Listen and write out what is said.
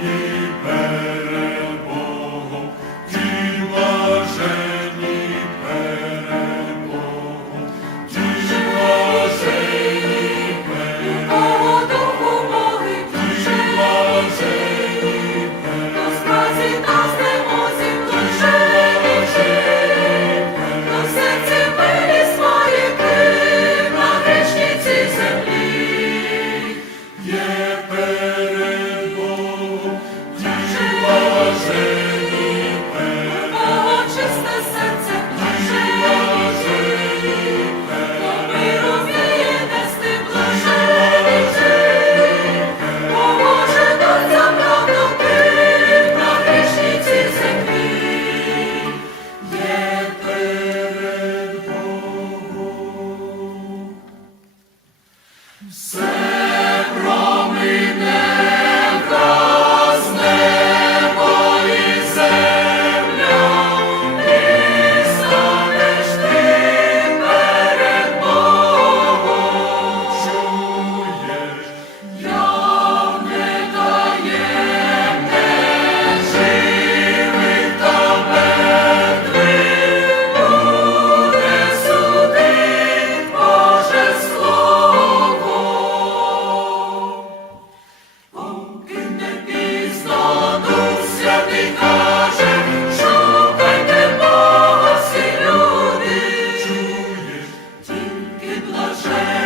Amen. Say Hashem.